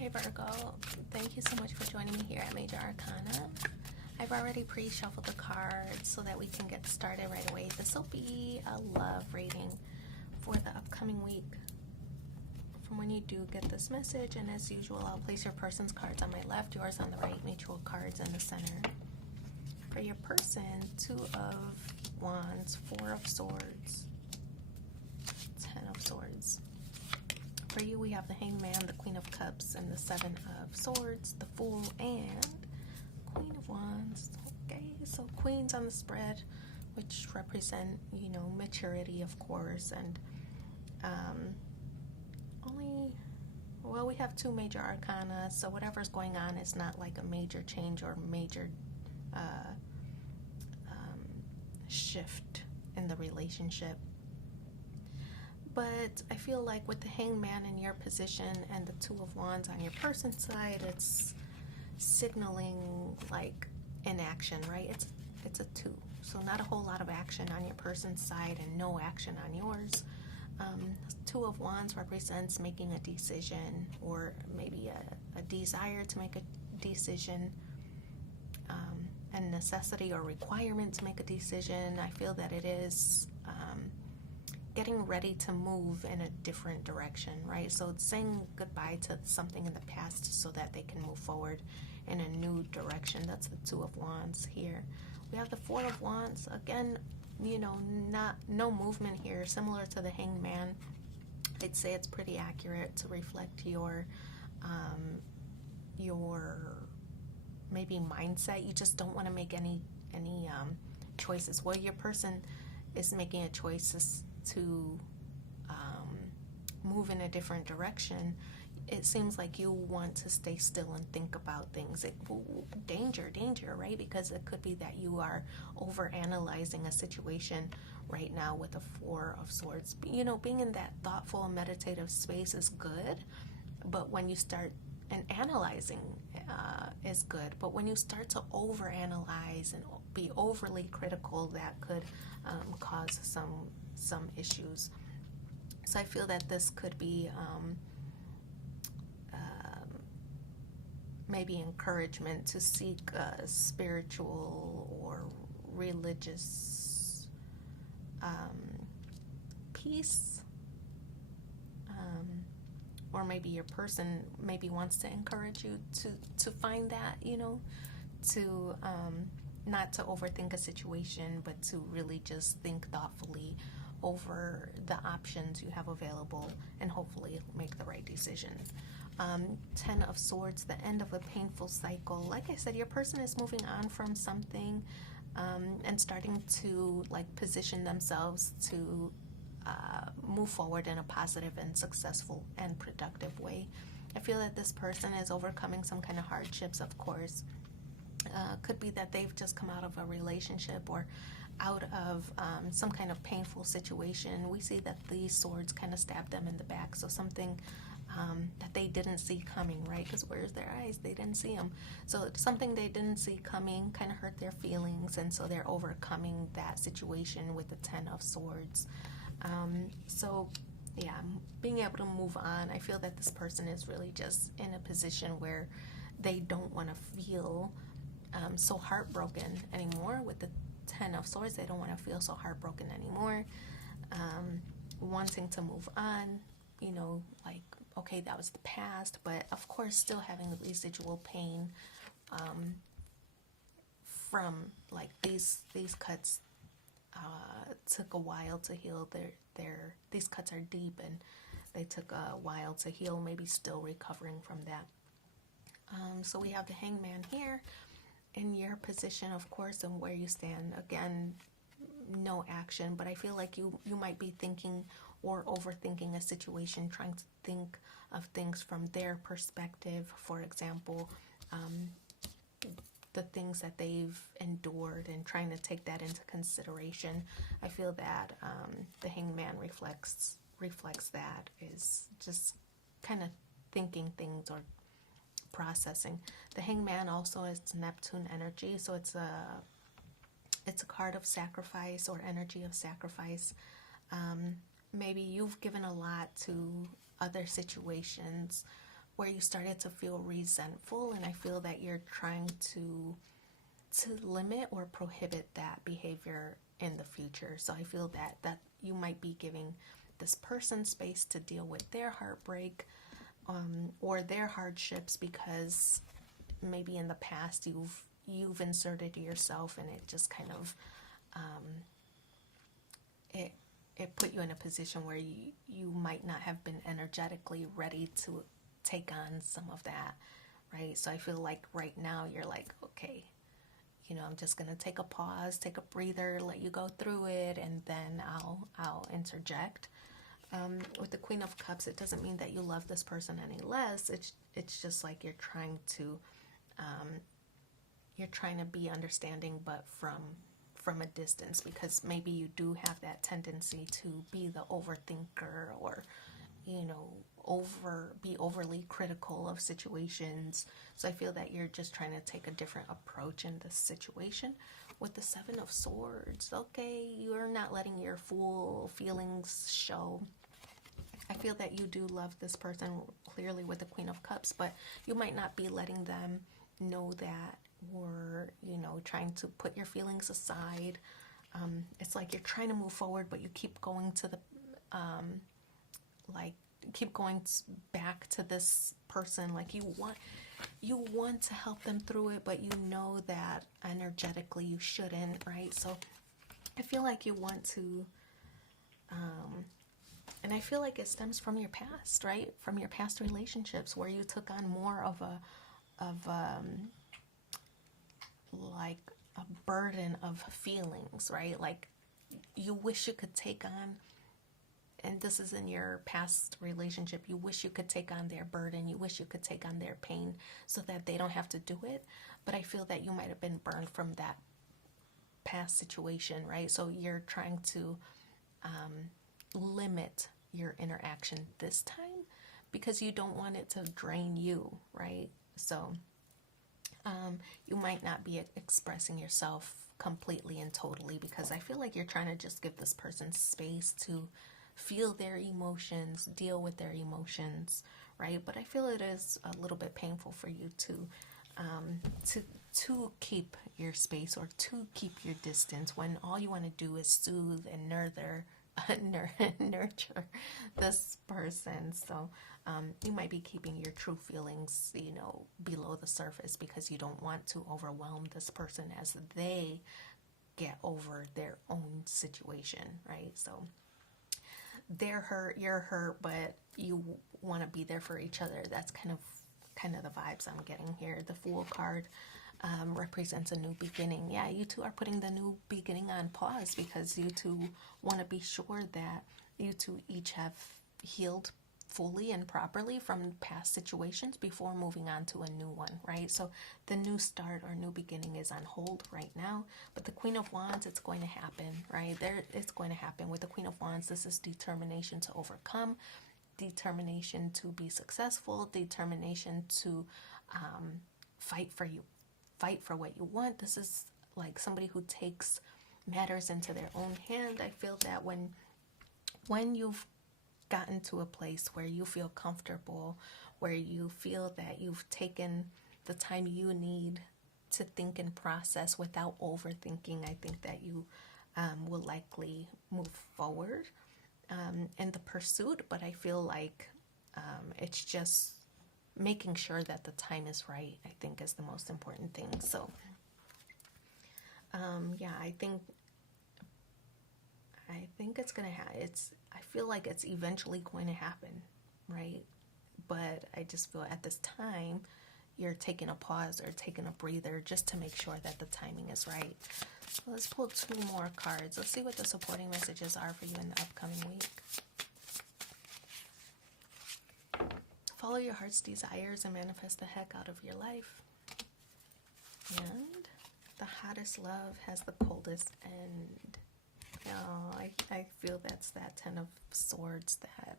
Hey Virgo, thank you so much for joining me here at Major Arcana. I've already pre-shuffled the cards so that we can get started right away. This will be a love reading for the upcoming week. From when you do get this message, and as usual, I'll place your person's cards on my left, yours on the right, mutual cards in the center. For your person, 2 of Wands, 4 of Swords, 10 of Swords. For you, we have the Hangman, the Queen of Cups, and the 7 of Swords, the Fool, and Queen of Wands. Okay, so Queens on the spread, which represent, maturity, of course, and we have 2 major arcana, so whatever's going on is not like a major change or major shift in the relationship. But I feel like with the Hangman in your position and the 2 of Wands on your person's side, it's signaling like inaction, right? It's a 2, so not a whole lot of action on your person's side and no action on yours. 2 of Wands represents making a decision, or maybe a desire to make a decision, and necessity or requirement to make a decision. I feel that it is getting ready to move in a different direction, right? So it's saying goodbye to something in the past so that they can move forward in a new direction. That's the 2 of Wands here. We have the 4 of Wands. Again, no movement here, similar to the Hangman. I'd say it's pretty accurate to reflect your maybe mindset. You just don't want to make any choices. Well, your person is making a choice to move in a different direction. It seems like you want to stay still and think about things. Danger, right? Because it could be that you are over analyzing a situation right now with the 4 of Swords. Being in that thoughtful and meditative space is good, but when you start, and analyzing is good, but when you start to over analyze and be overly critical, that could cause some issues. So I feel that this could be maybe encouragement to seek spiritual or religious peace, or maybe your person maybe wants to encourage you to find that, to not to overthink a situation, but to really just think thoughtfully over the options you have available and hopefully make the right decision. 10 of Swords, the end of a painful cycle. Like I said, your person is moving on from something and starting to position themselves to move forward in a positive and successful and productive way. I feel that this person is overcoming some kind of hardships, of course. Could be that they've just come out of a relationship or out of some kind of painful situation. We see that these swords kind of stab them in the back, so something that they didn't see coming, right? Because where's their eyes? They didn't see them. So something they didn't see coming kind of hurt their feelings, and so they're overcoming that situation with the 10 of Swords. Being able to move on. I feel that this person is really just in a position where they don't want to feel so heartbroken anymore. With the 10 of Swords, they don't want to feel so heartbroken anymore. Wanting to move on, okay, that was the past, but of course still having the residual pain from these cuts took a while to heal. These cuts are deep and they took a while to heal, maybe still recovering from that. So we have the Hangman here in your position, of course, and where you stand. Again, no action, but I feel like you might be thinking or overthinking a situation, trying to think of things from their perspective. For example, the things that they've endured and trying to take that into consideration. I feel that the Hangman reflects that, is just kind of thinking things or processing. The Hangman also is Neptune energy, so it's a card of sacrifice or energy of sacrifice. Maybe you've given a lot to other situations, where you started to feel resentful, and I feel that you're trying to limit or prohibit that behavior in the future. So I feel that you might be giving this person space to deal with their heartbreak, or their hardships, because maybe in the past you've inserted yourself, and it just kind of it put you in a position where you might not have been energetically ready to take on some of that, right? So I feel like right now you're like, okay, I'm just gonna take a pause, take a breather, let you go through it, and then I'll interject. With the Queen of Cups, it doesn't mean that you love this person any less. It's just like you're trying to be understanding, but from a distance, because maybe you do have that tendency to be the overthinker, or be overly critical of situations. So I feel that you're just trying to take a different approach in this situation. With the Seven of Swords, okay, you're not letting your full feelings show. I feel that you do love this person clearly with the Queen of Cups, but you might not be letting them know that, or trying to put your feelings aside. It's like you're trying to move forward, but you keep going to the back to this person. Like you want to help them through it, but you know that energetically you shouldn't, right? So I feel like you want to and I feel like it stems from your past, right? From your past relationships, where you took on more of a burden of feelings, right? Like you wish you could take on, and this is in your past relationship, you wish you could take on their burden, you wish you could take on their pain so that they don't have to do it. But I feel that you might have been burned from that past situation, right? So you're trying to limit your interaction this time because you don't want it to drain you, right? So you might not be expressing yourself completely and totally, because I feel like you're trying to just give this person space to feel their emotions, deal with their emotions, right? But I feel it is a little bit painful for you to keep your space, or to keep your distance, when all you want to do is soothe and nurture this person. So you might be keeping your true feelings, below the surface, because you don't want to overwhelm this person as they get over their own situation, right? So they're hurt, you're hurt, but you want to be there for each other. That's kind of the vibes I'm getting here. The Fool card represents a new beginning. Yeah, you two are putting the new beginning on pause, because you two want to be sure that you two each have healed fully and properly from past situations before moving on to a new one, right? So the new start or new beginning is on hold right now. But the Queen of Wands, it's going to happen, right? It's going to happen. With the Queen of Wands, this is determination to overcome, determination to be successful, determination to fight for what you want. This is like somebody who takes matters into their own hand. I feel that when you've gotten to a place where you feel comfortable, where you feel that you've taken the time you need to think and process without overthinking, I think that you will likely move forward in the pursuit. But I feel like it's just making sure that the time is right, I think, is the most important thing. So yeah, I think it's gonna I feel like it's eventually going to happen, right? But I just feel at this time you're taking a pause or taking a breather just to make sure that the timing is right. So let's pull 2 more cards. Let's see what the supporting messages are for you in the upcoming week. Follow your heart's desires and manifest the heck out of your life. And the hottest love has the coldest end. Oh, I feel that's that 10 of Swords that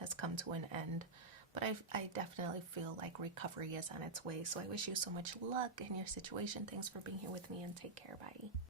has come to an end. But I definitely feel like recovery is on its way. So I wish you so much luck in your situation. Thanks for being here with me, and take care. Bye.